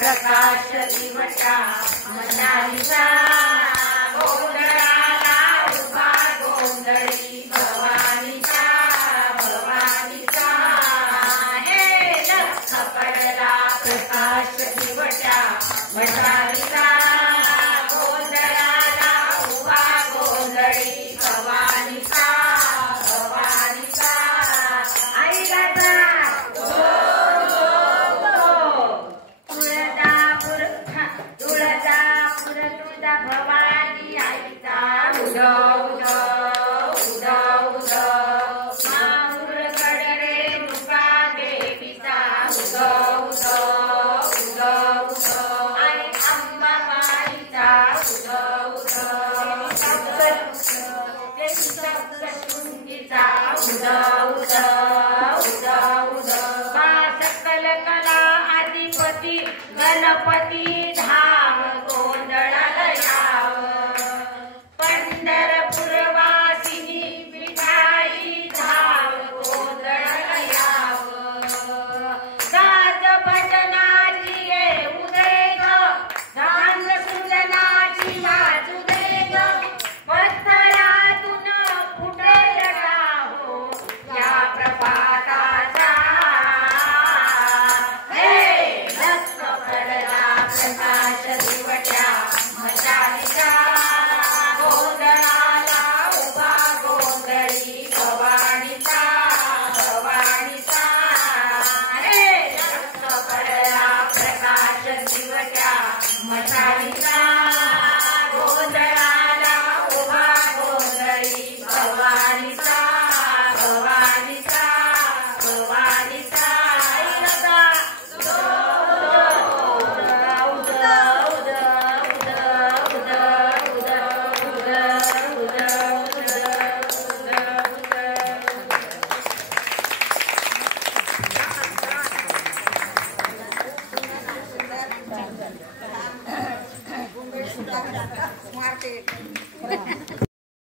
प्रकाश दिवसा मनालीचा गोंधळाला उभा गोंधळी भवानीचा भवानीचा हे लख पडला प्रकाश दिवसा मनालीचा गोंधळाला उभा गोंधळी भवानीचा भवानीचा आई गाता भवानी आईचा उदो उदो उदो उदो माहुरगड रेणुका देवीचा उदो उदो उदो उदो आई अंबा माईचा उदो उदो सप्तशृंगीचा उदो उदो उदो उदो मा सकल कला अधिपती गणपती